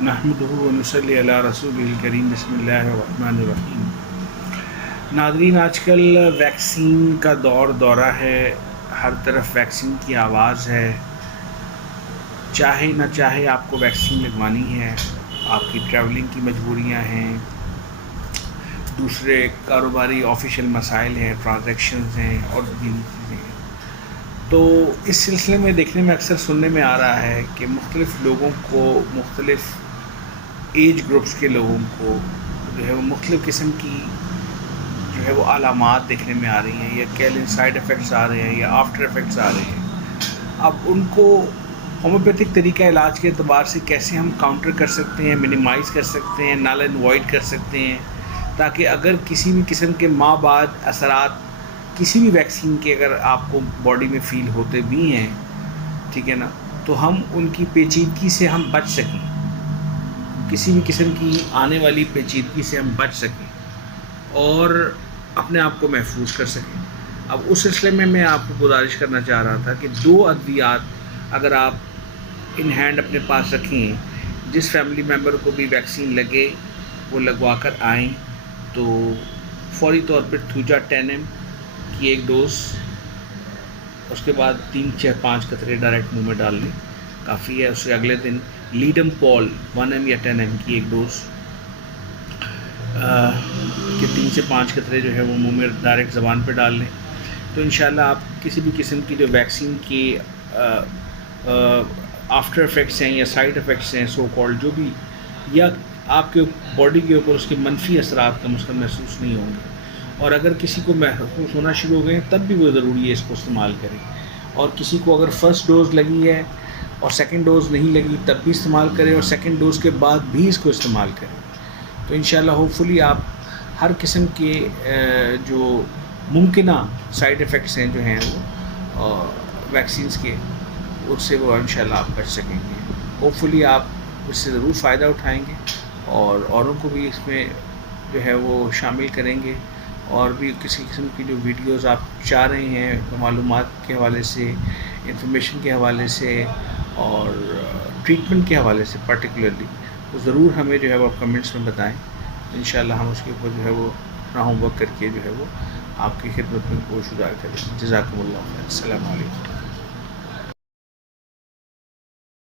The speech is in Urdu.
نحمدہ ونصلی علی رسولہ الکریم بسم اللہ الرحمن الرحیم۔ ناظرین، آج کل ویکسین کا دورہ ہے، ہر طرف ویکسین کی آواز ہے۔ چاہے نہ چاہے آپ کو ویکسین لگوانی ہے، آپ کی ٹریولنگ کی مجبوریاں ہیں، دوسرے کاروباری آفیشیل مسائل ہیں، ٹرانزیکشنز ہیں اور بھی چیزیں ہیں۔ تو اس سلسلے میں دیکھنے میں اکثر سننے میں آ رہا ہے کہ مختلف لوگوں کو، مختلف ایج گروپس کے لوگوں کو جو ہے وہ مختلف قسم کی جو ہے وہ علامات دیکھنے میں آ رہی ہیں، یا کہہ لیں سائیڈ ایفیکٹس آ رہے ہیں یا آفٹر ایفیکٹس آ رہے ہیں۔ اب ان کو ہومیوپیتھک طریقہ علاج کے اعتبار سے کیسے ہم کاؤنٹر کر سکتے ہیں، منیمائز کر سکتے ہیں، نال اینڈ وائڈ کر سکتے ہیں، تاکہ اگر کسی بھی قسم کے ماں بعد اثرات کسی بھی ویکسین کے اگر آپ کو باڈی میں فیل ہوتے بھی ہیں، ٹھیک ہے نا، تو ہم ان کی پیچیدگی سے ہم بچ سکیں، کسی بھی قسم کی آنے والی پیچیدگی سے ہم بچ سکیں اور اپنے آپ کو محفوظ کر سکیں۔ اب اس سلسلے میں آپ کو گزارش کرنا چاہ رہا تھا کہ 2 ادویات اگر آپ ان ہینڈ اپنے پاس رکھیں، جس فیملی ممبر کو بھی ویکسین لگے وہ لگوا کر آئیں، تو فوری طور پر تھوجا 10 ml کی ایک ڈوز، اس کے بعد 3-5 قطرے ڈائریکٹ منہ میں ڈال لیں، کافی ہے۔ اس سے اگلے دن لیڈم پول 1 ml یا 10 ml کی ایک ڈوز کہ 3 سے 5 قطرے جو ہے وہ منہ میں ڈائریکٹ زبان پہ ڈال لیں، تو انشاءاللہ آپ کسی بھی قسم کی جو ویکسین کی آفٹر ایفیکٹس ہیں یا سائیڈ ایفیکٹس ہیں سو کالڈ جو بھی، یا آپ کے باڈی کے اوپر اس کے منفی اثرات کم از کم محسوس نہیں ہوں گے، اور اگر کسی کو محسوس ہونا شروع ہو گئے تب بھی وہ ضروری ہے اس کو استعمال کریں، اور کسی کو اگر فرسٹ ڈوز لگی ہے اور سیکنڈ ڈوز نہیں لگی تب بھی استعمال کریں، اور سیکنڈ ڈوز کے بعد بھی اس کو استعمال کریں، تو انشاءاللہ ہوپ فلی آپ ہر قسم کے جو ممکنہ سائیڈ ایفیکٹس ہیں جو ہیں وہ ویکسینز کے، اس سے وہ انشاءاللہ آپ بچ سکیں گے۔ ہوپ فلی آپ اس سے ضرور فائدہ اٹھائیں گے اور اوروں کو بھی اس میں جو ہے وہ شامل کریں گے، اور بھی کسی قسم کی جو ویڈیوز آپ چاہ رہے ہیں معلومات کے حوالے سے، انفارمیشن کے حوالے سے اور ٹریٹمنٹ کے حوالے سے پرٹیکولرلی، تو ضرور ہمیں جو ہے وہ کمنٹس میں بتائیں، انشاءاللہ ہم اس کے اوپر جو ہے وہ اپنا ہوم ورک کر کے جو ہے وہ آپ کی خدمت میں کوشش کریں۔ جزاکم اللہ خیر، السلام علیکم۔